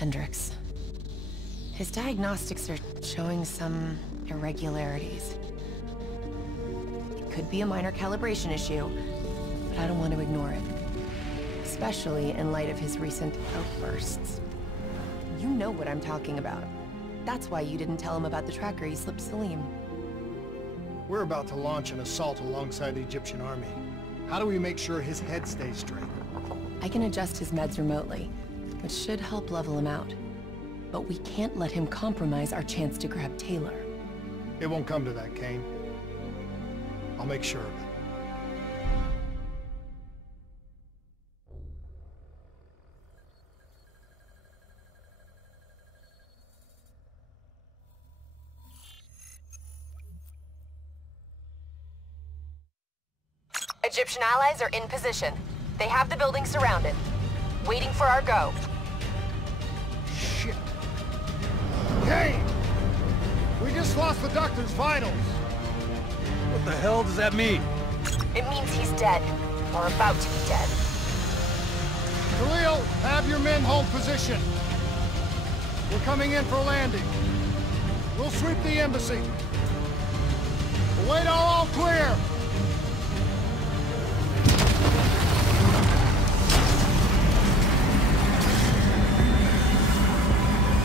Hendricks. His diagnostics are showing some irregularities. It could be a minor calibration issue, but I don't want to ignore it. Especially in light of his recent outbursts. You know what I'm talking about. That's why you didn't tell him about the tracker he slipped Salim. We're about to launch an assault alongside the Egyptian army. How do we make sure his head stays straight? I can adjust his meds remotely, which should help level him out. But we can't let him compromise our chance to grab Taylor. It won't come to that, Kane. I'll make sure of it. Egyptian allies are in position. They have the building surrounded. Waiting for our go. Shit. Kane! We just lost the doctor's vitals. What the hell does that mean? It means he's dead. Or about to be dead. Khalil, have your men hold position. We're coming in for landing. We'll sweep the embassy. Await all clear.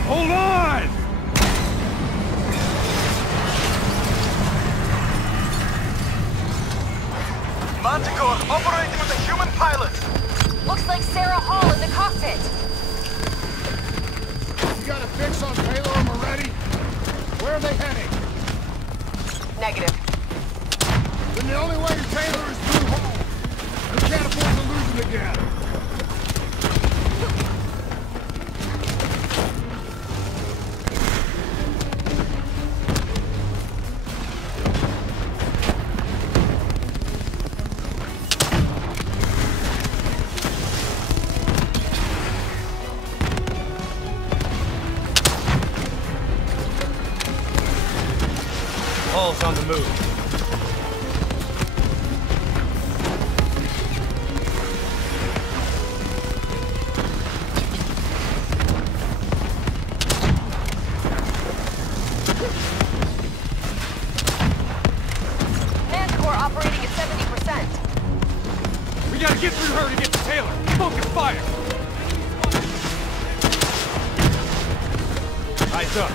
Hold on! Manticore operating with a human pilot. Looks like Sarah Hall in the cockpit. You got a fix on Taylor and Moretti? Where are they heading? Negative. Then the only way to Taylor is through Hall. We can't afford to lose him again. Hall's on the move. Manticore operating at 70%. We gotta get through her to get to Taylor. Focus fire! Eyes up.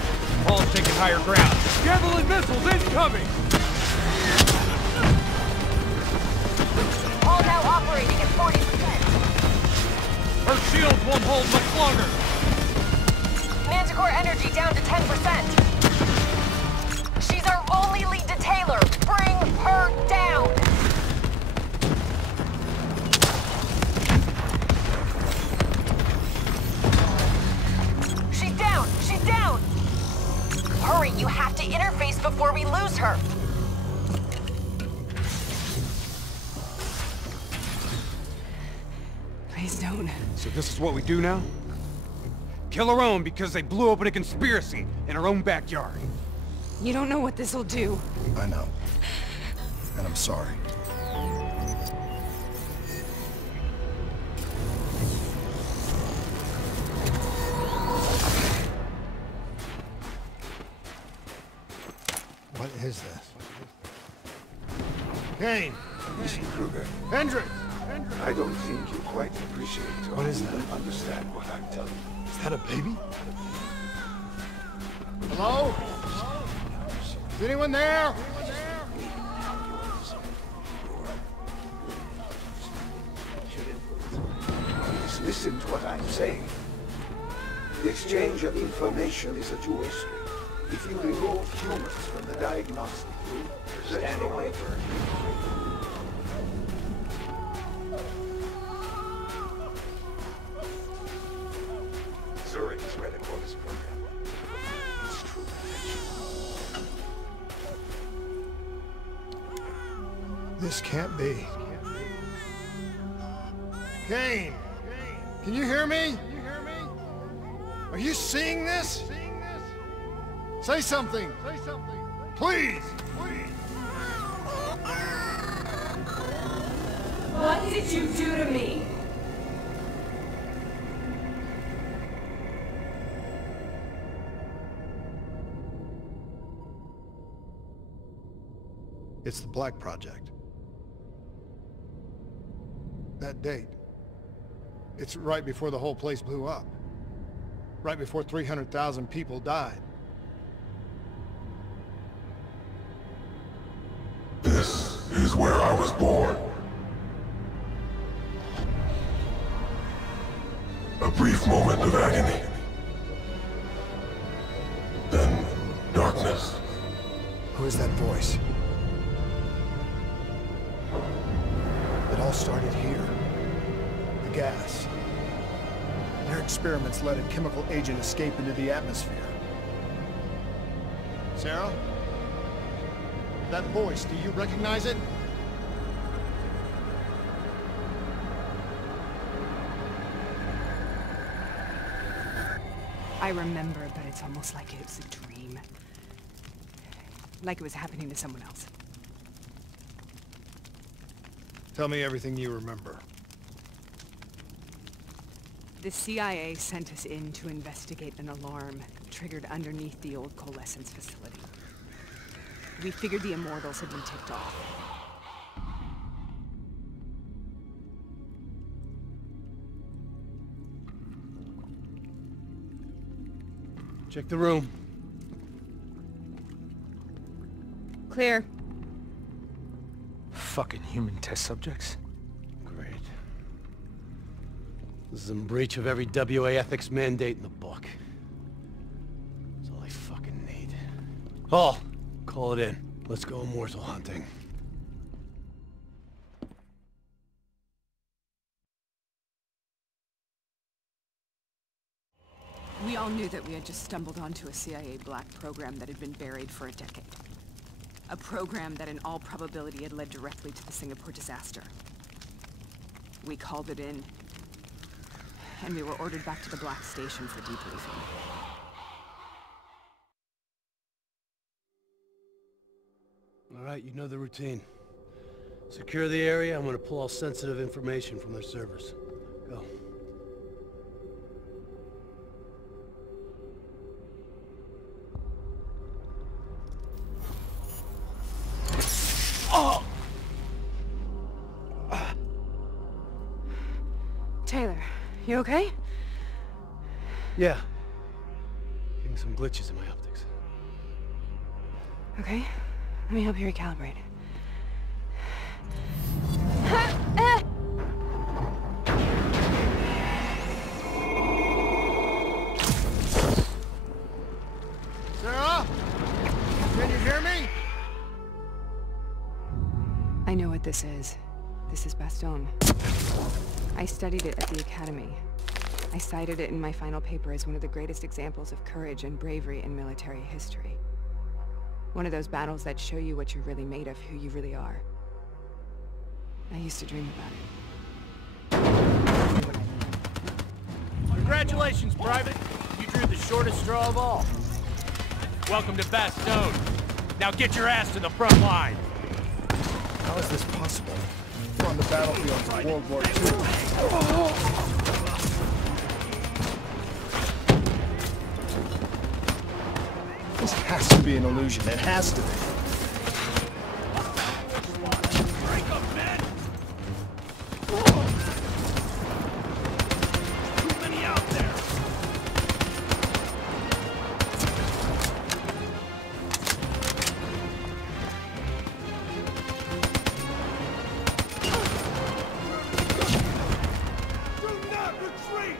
Hall's taking higher ground. Javelin missiles incoming! All now operating at 40%. Her shields won't hold much longer. Manticore energy down to 10%. She's our only lead to Taylor. Bring her down. She's down. She's down. Hurry, you have to interface before we lose her. Please don't. So this is what we do now? Kill our own because they blew open a conspiracy in our own backyard. You don't know what this'll do. I know. And I'm sorry. What is this? Kane! Mr. Kruger, Hendricks! I don't think you quite appreciate or What is that? even understand what I'm telling you. Is that a baby? Hello? Is anyone there? Please listen to what I'm saying. The exchange of information is a two-way street. If you remove humans from the diagnostic room, there's no way for it. Zurich is where they call this program. It's true potential. This can't be. Kane! Can you hear me? Are you seeing this? Say something! Please! What did you do to me? It's the Black Project. That date. It's right before the whole place blew up. Right before 300,000 people died. This is where I was born. A brief moment of agony. Then darkness. Who is that voice? It all started here. The gas. Their experiments let a chemical agent escape into the atmosphere. Sarah? That voice, do you recognize it? I remember, but it's almost like it was a dream. Like it was happening to someone else. Tell me everything you remember. The CIA sent us in to investigate an alarm triggered underneath the old coalescence facility. We figured the Immortals had been tipped off. Check the room. Clear. Fucking human test subjects. Great. This is in breach of every WA ethics mandate in the book. That's all I fucking need. Hall, call it in. Let's go immortal hunting. We all knew that we had just stumbled onto a CIA black program that had been buried for a decade. A program that in all probability had led directly to the Singapore disaster. We called it in, and we were ordered back to the Black Station for debriefing. All right, you know the routine. Secure the area. I'm gonna pull all sensitive information from their servers. Go. Oh! Taylor, you okay? Yeah. Getting some glitches in my optics. Okay, let me help you recalibrate. Sarah? Can you hear me? I know what this is. This is Baston. I studied it at the Academy. I cited it in my final paper as one of the greatest examples of courage and bravery in military history. One of those battles that show you what you're really made of, who you really are. I used to dream about it. Congratulations, Private. You drew the shortest straw of all. Welcome to Baston. Now get your ass to the front line. How is this possible? We're on the battlefield of World War II. This has to be an illusion. It has to be. Break up, men! Too many out there! Do not retreat!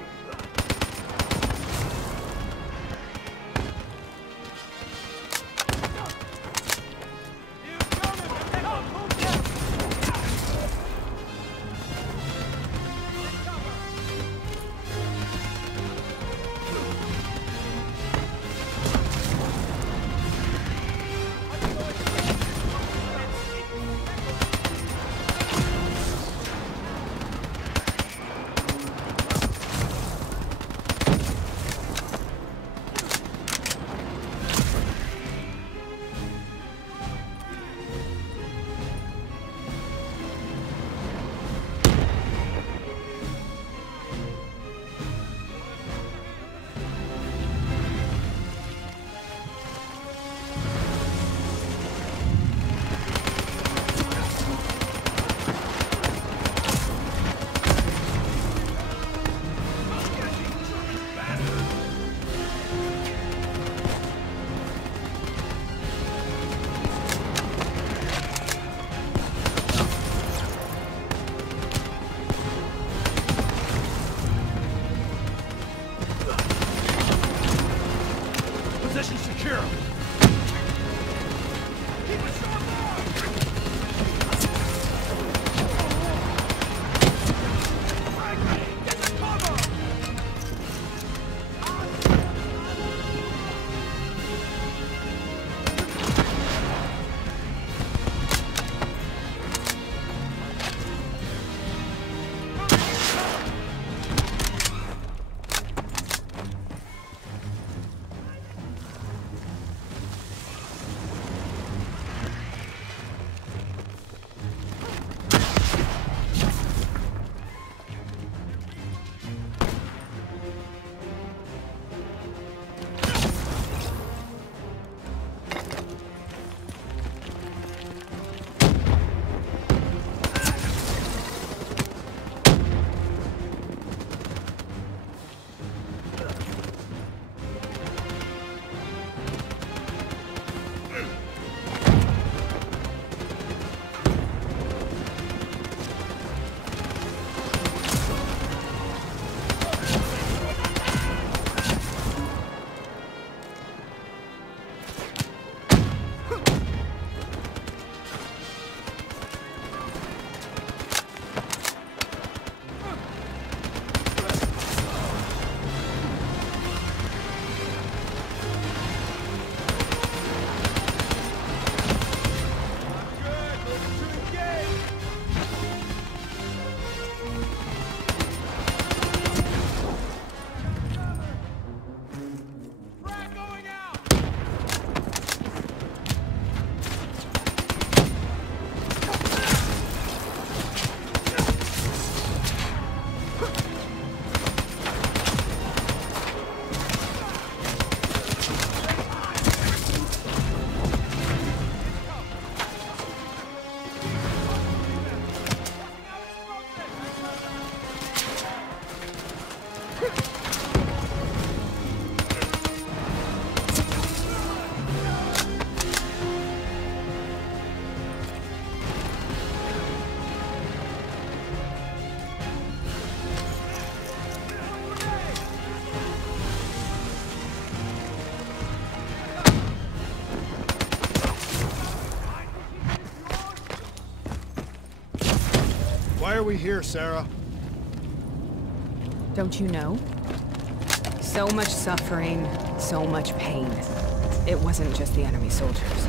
Why are we here, Sarah? Don't you know? So much suffering, so much pain. It wasn't just the enemy soldiers.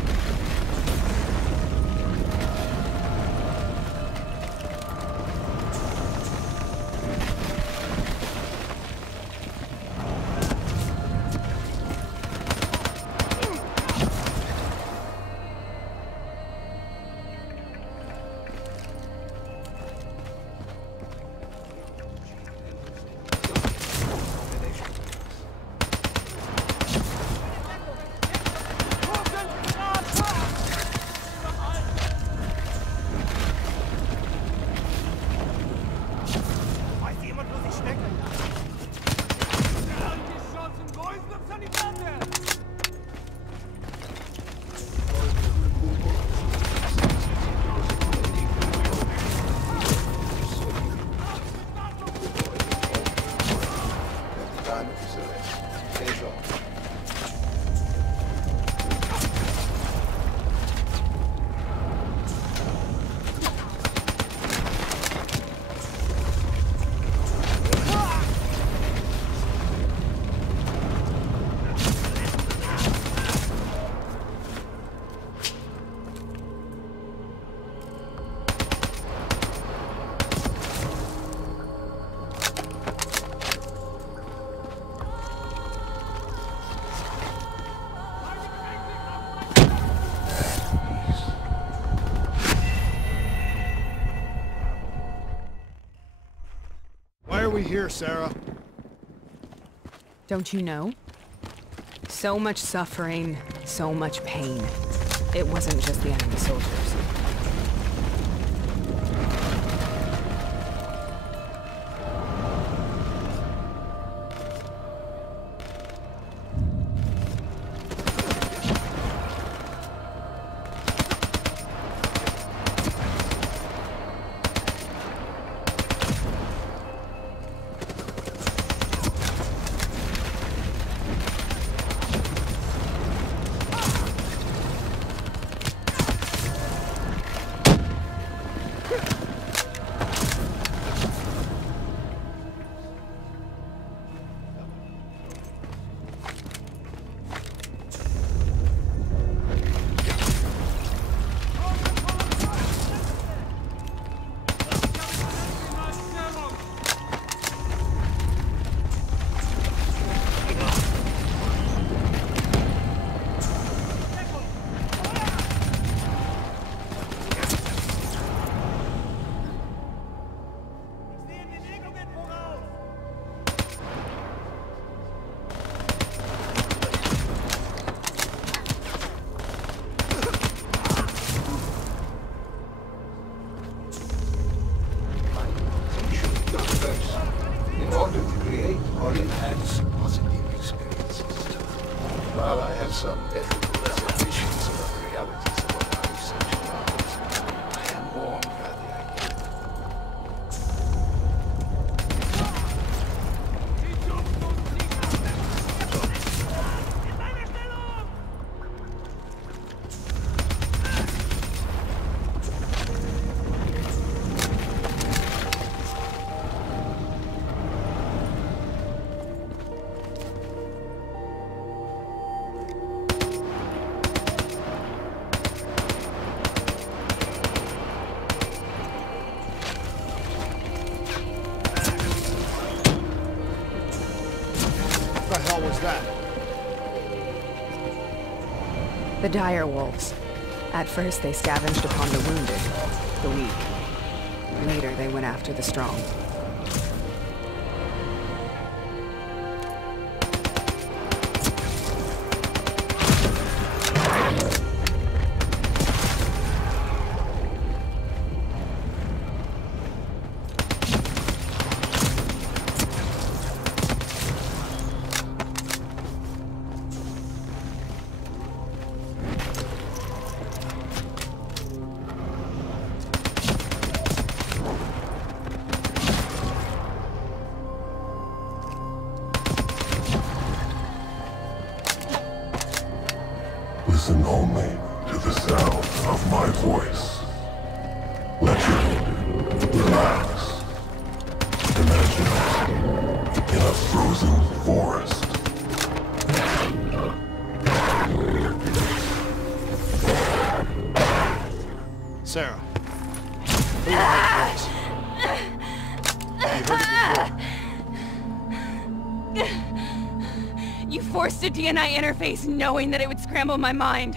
Why are we here, Sarah? Don't you know? So much suffering, so much pain. It wasn't just the enemy soldiers. The dire wolves. At first they scavenged upon the wounded, the weak. Later they went after the strong. Who are those? You heard it before. You forced a DNI interface knowing that it would scramble my mind.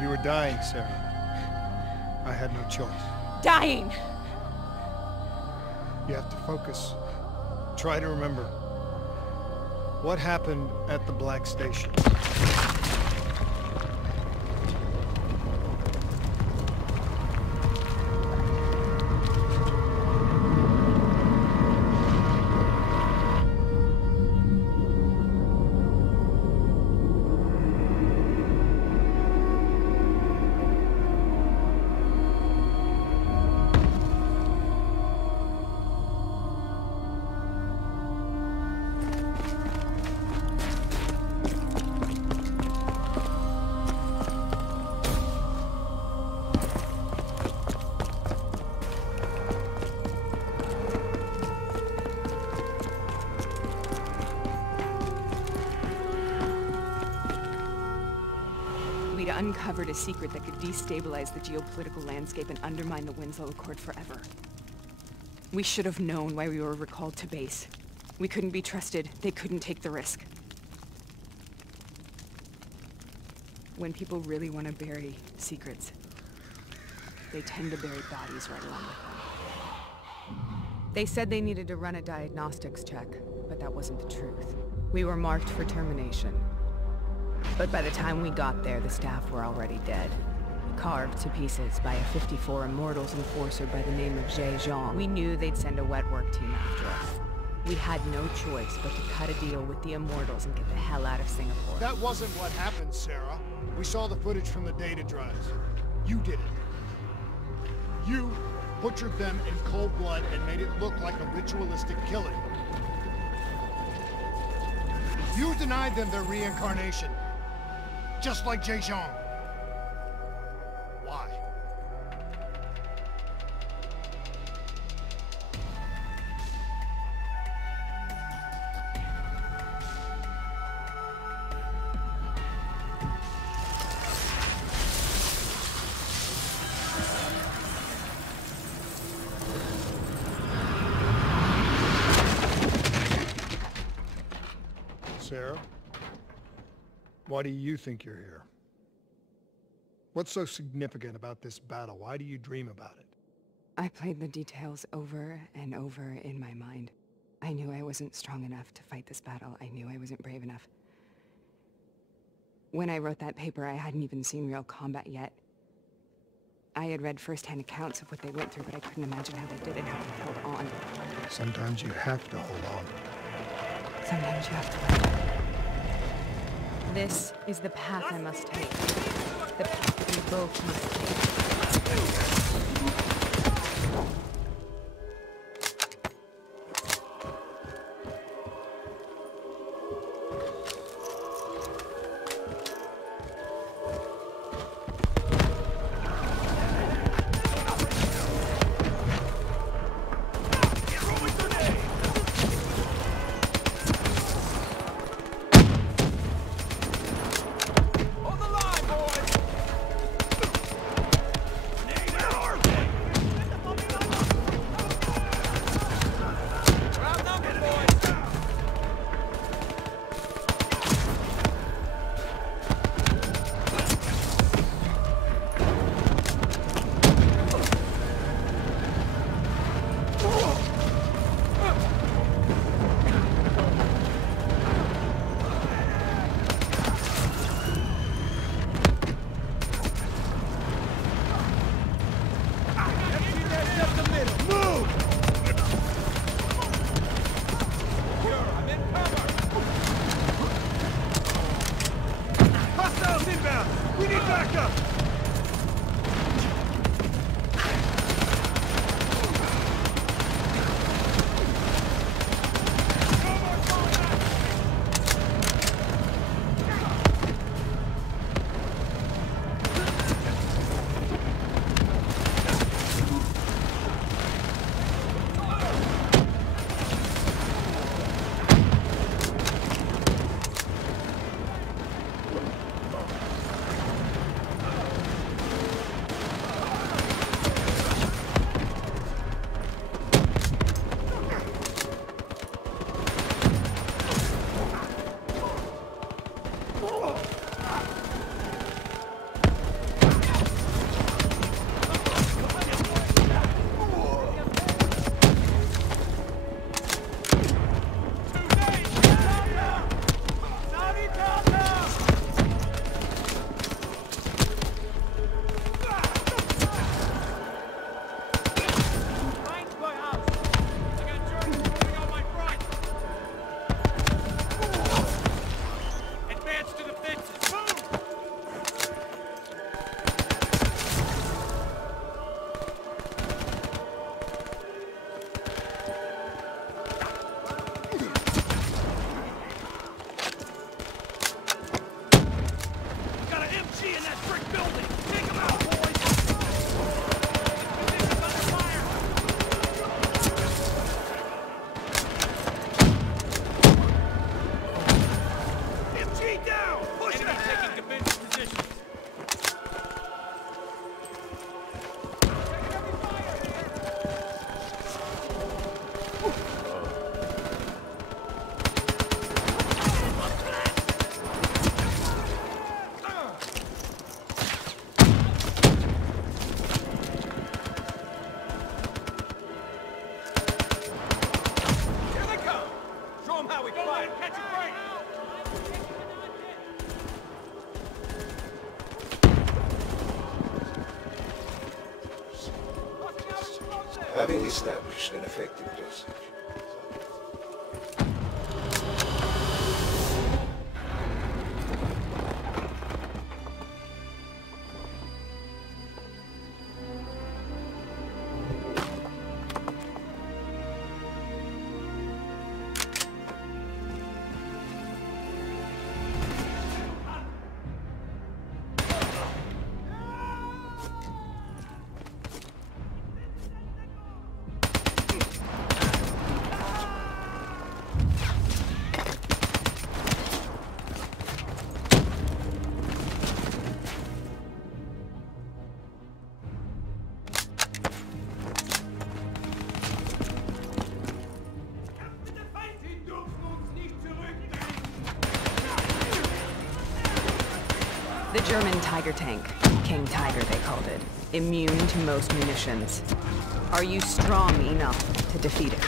You were dying, Sarah. I had no choice. Dying! You have to focus. Try to remember. What happened at the Black Station? Uncovered a secret that could destabilize the geopolitical landscape and undermine the Winslow Accord forever. We should have known why we were recalled to base. We couldn't be trusted. They couldn't take the risk. When people really want to bury secrets, they tend to bury bodies right along with them. They said they needed to run a diagnostics check, but that wasn't the truth. We were marked for termination. But by the time we got there, the staff were already dead. Carved to pieces by a 54 Immortals enforcer by the name of Jay Zhang. We knew they'd send a wet work team after us. We had no choice but to cut a deal with the Immortals and get the hell out of Singapore. That wasn't what happened, Sarah. We saw the footage from the data drives. You did it. You butchered them in cold blood and made it look like a ritualistic killing. You denied them their reincarnation. Just like Jay Zhang. Why? Sarah? Why do you think you're here? What's so significant about this battle? Why do you dream about it? I played the details over and over in my mind. I knew I wasn't strong enough to fight this battle. I knew I wasn't brave enough. When I wrote that paper, I hadn't even seen real combat yet. I had read first-hand accounts of what they went through, but I couldn't imagine how they did it, how they held on. Sometimes you have to hold on. Sometimes you have to let go. This is the path I must take. The path we both must take. On the line, boys! having established an effective dosage. The German Tiger tank. King Tiger, they called it. Immune to most munitions. Are you strong enough to defeat it?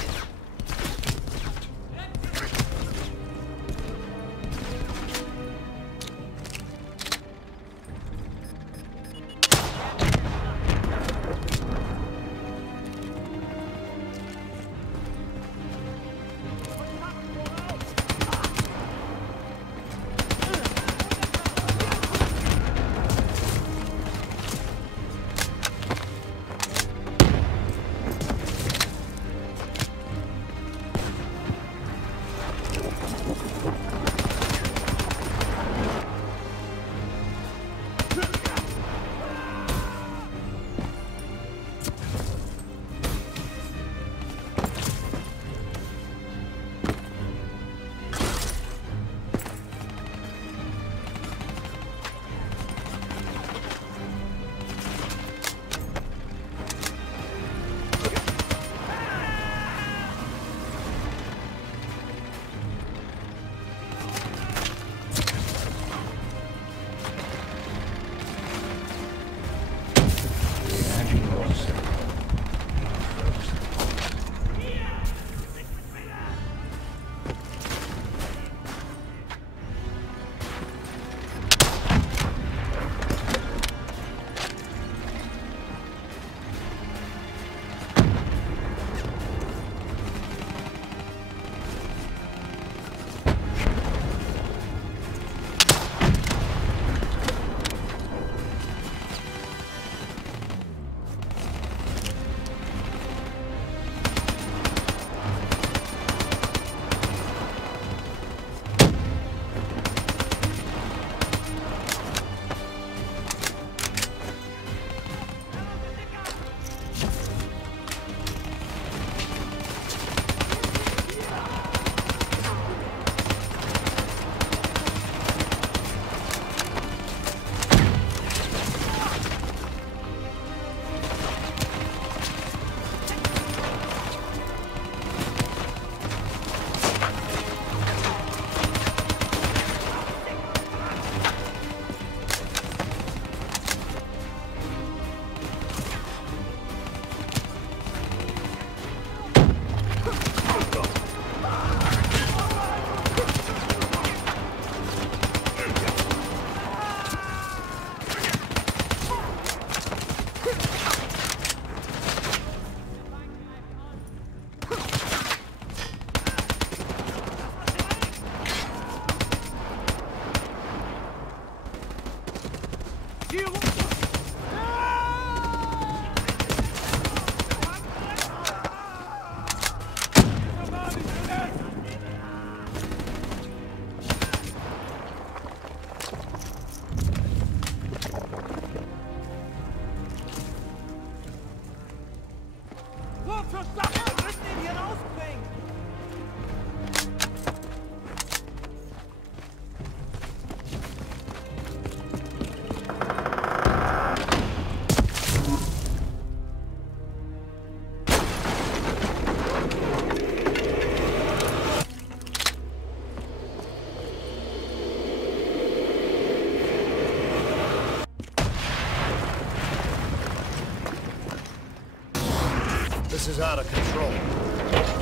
This is out of control.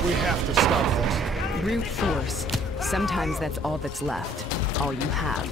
We have to stop this. Brute force. Sometimes that's all that's left. All you have.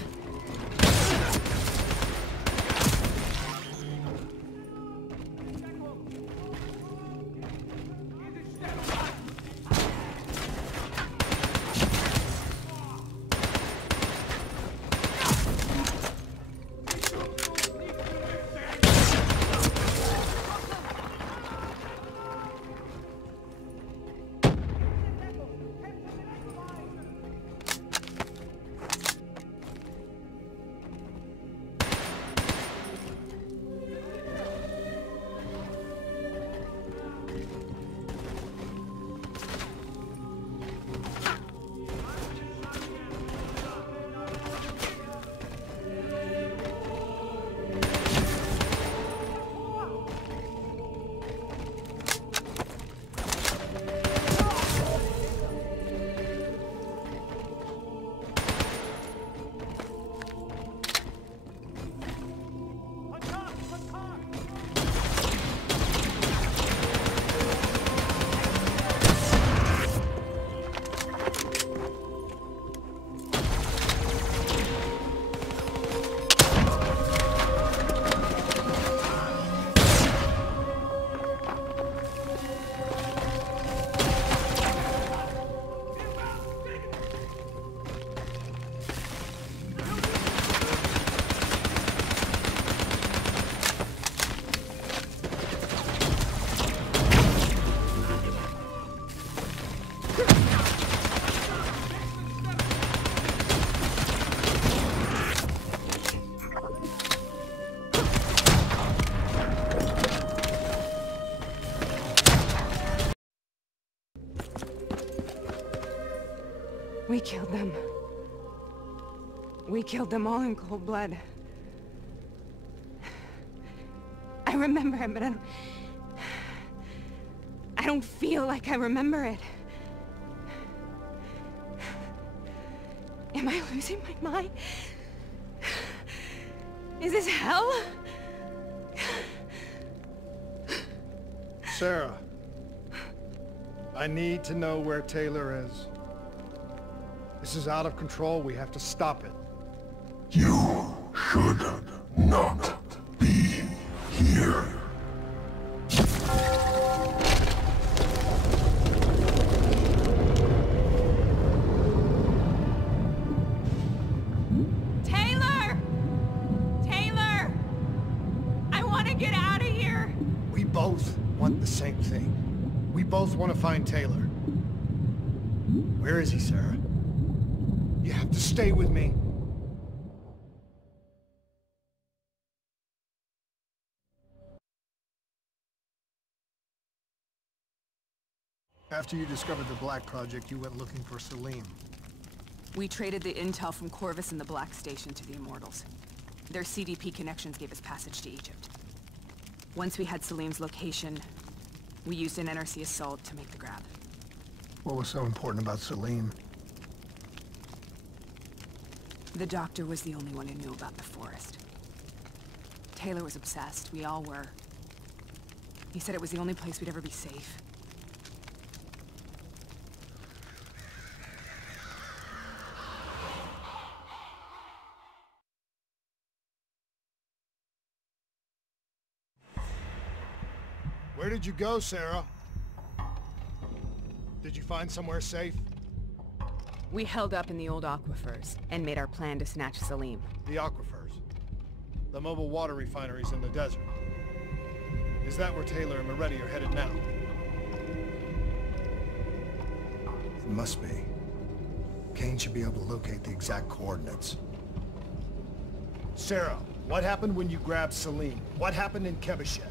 We killed them. We killed them all in cold blood. I remember it, but I don't feel like I remember it. Am I losing my mind? Is this hell? Sarah, I need to know where Taylor is. This is out of control. We have to stop it. You should not be here. Taylor! Taylor! I want to get out of here! We both want the same thing. We both want to find Taylor. Where is he, Sarah? You have to stay with me. After you discovered the Black Project, you went looking for Salim. We traded the intel from Corvus and the Black Station to the Immortals. Their CDP connections gave us passage to Egypt. Once we had Salim's location, we used an NRC assault to make the grab. What was so important about Salim? The doctor was the only one who knew about the forest. Taylor was obsessed. We all were. He said it was the only place we'd ever be safe. Where did you go, Sarah? Did you find somewhere safe? We held up in the old aquifers and made our plan to snatch Salim. The aquifers. The mobile water refineries in the desert. Is that where Taylor and Moretti are headed now? It must be. Kane should be able to locate the exact coordinates. Sarah, what happened when you grabbed Salim? What happened in Kebashet?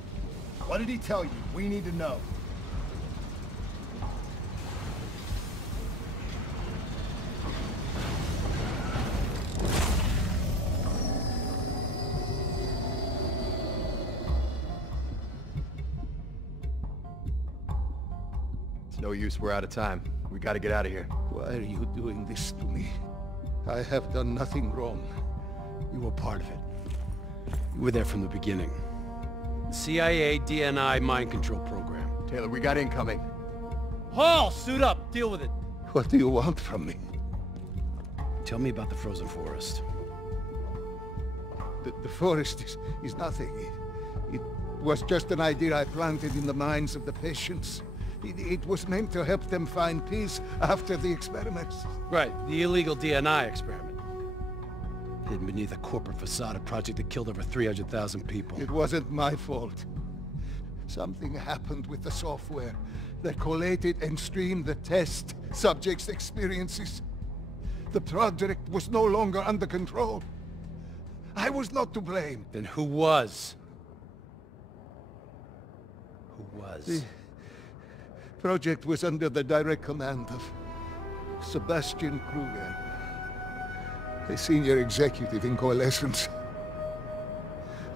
What did he tell you? We need to know. It's no use, we're out of time. We gotta get out of here. Why are you doing this to me? I have done nothing wrong. You were part of it. You were there from the beginning. CIA, DNI, mind control program. Taylor, we got incoming. Hall, suit up, deal with it. What do you want from me? Tell me about the frozen forest. The forest is nothing. It was just an idea I planted in the minds of the patients. It was meant to help them find peace after the experiments. Right, the illegal DNI experiment. Hidden beneath a corporate facade, a project that killed over 300,000 people. It wasn't my fault. Something happened with the software that collated and streamed the test subjects' experiences. The project was no longer under control. I was not to blame. Then who was? Who was? The project was under the direct command of Sebastian Kruger, a senior executive in Coalescence.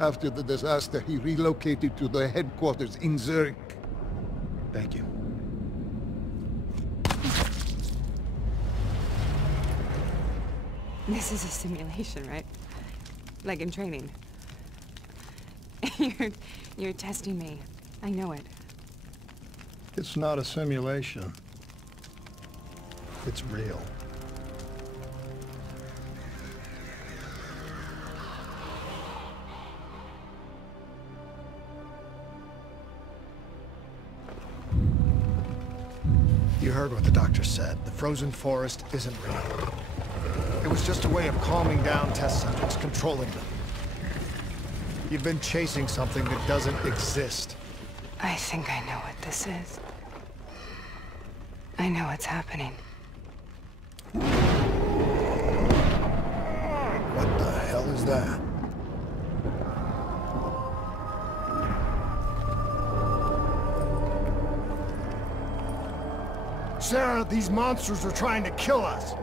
After the disaster, he relocated to the headquarters in Zurich. Thank you. This is a simulation, right? Like in training. You're testing me. I know it. It's not a simulation. It's real. You heard what the doctor said. The frozen forest isn't real. It was just a way of calming down test subjects, controlling them. You've been chasing something that doesn't exist. I think I know what this is. I know what's happening. What the hell is that? Sarah, these monsters are trying to kill us.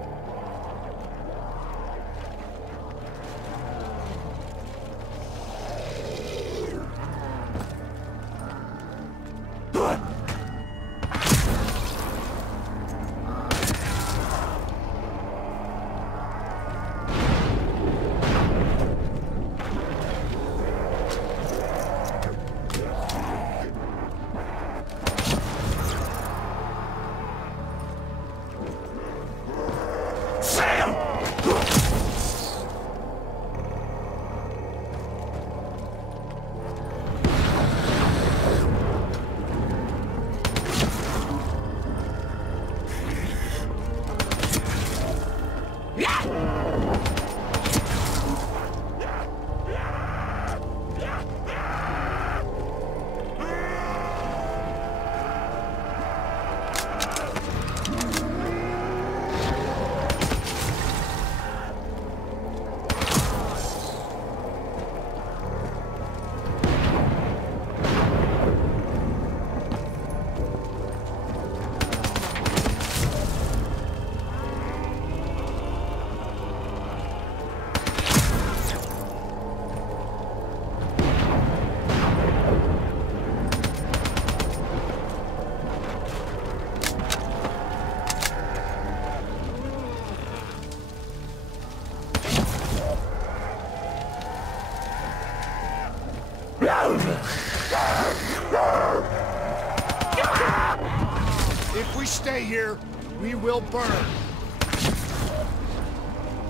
If we stay here, we will burn.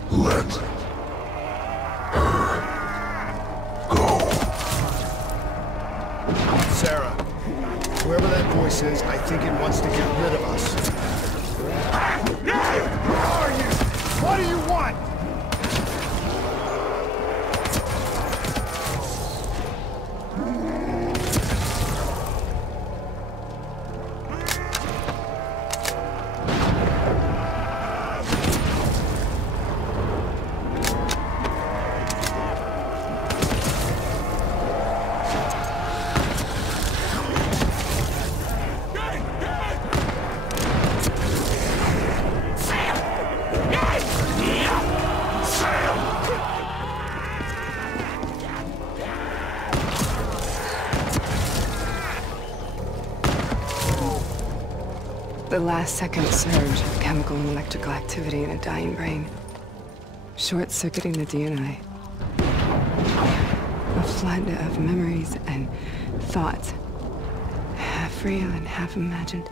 Let her go. Sarah, whoever that voice is, I think it wants to get rid of us. Who are you? What do you want? The last second surge of chemical and electrical activity in a dying brain. Short-circuiting the DNA. A flood of memories and thoughts. Half real and half imagined.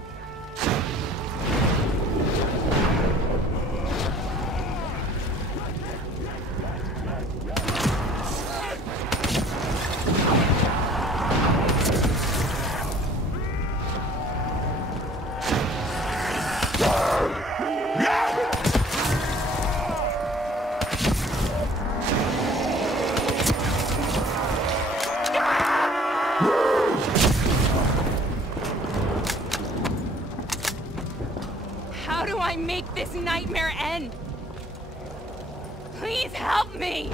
Make this nightmare end! Please help me!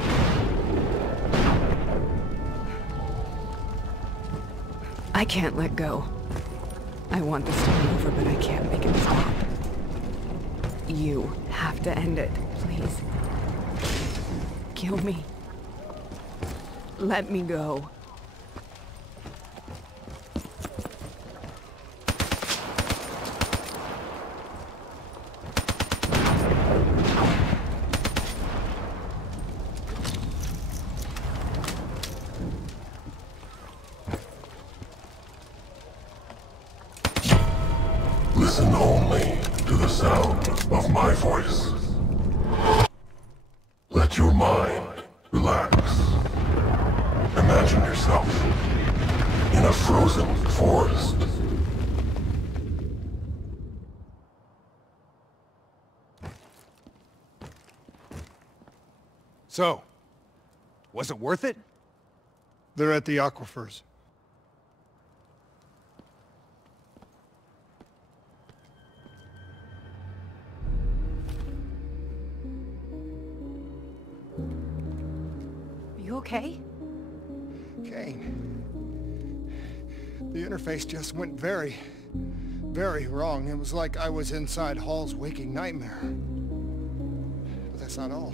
I can't let go. I want this to be over, but I can't make it stop. You have to end it, please. Kill me. Let me go. Listen only to the sound of my voice. Let your mind relax. Imagine yourself in a frozen forest. So, was it worth it? They're at the aquifers. You okay? Kane. The interface just went very wrong. It was like I was inside Hall's waking nightmare. But that's not all.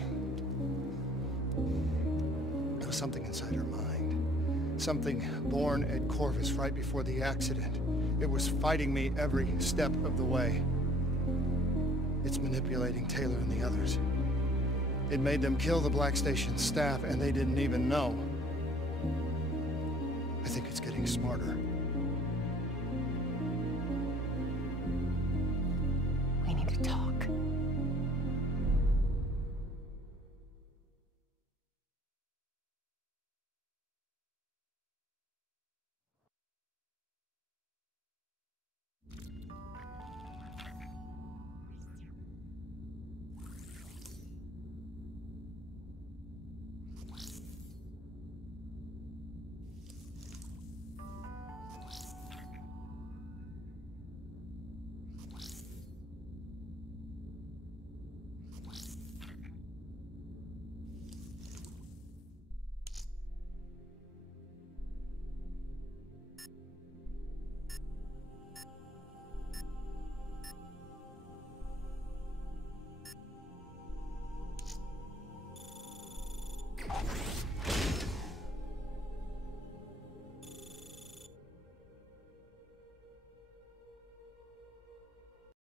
There was something inside her mind. Something born at Corvus right before the accident. It was fighting me every step of the way. It's manipulating Taylor and the others. It made them kill the Black Station staff, and they didn't even know. I think it's getting smarter. We need to talk.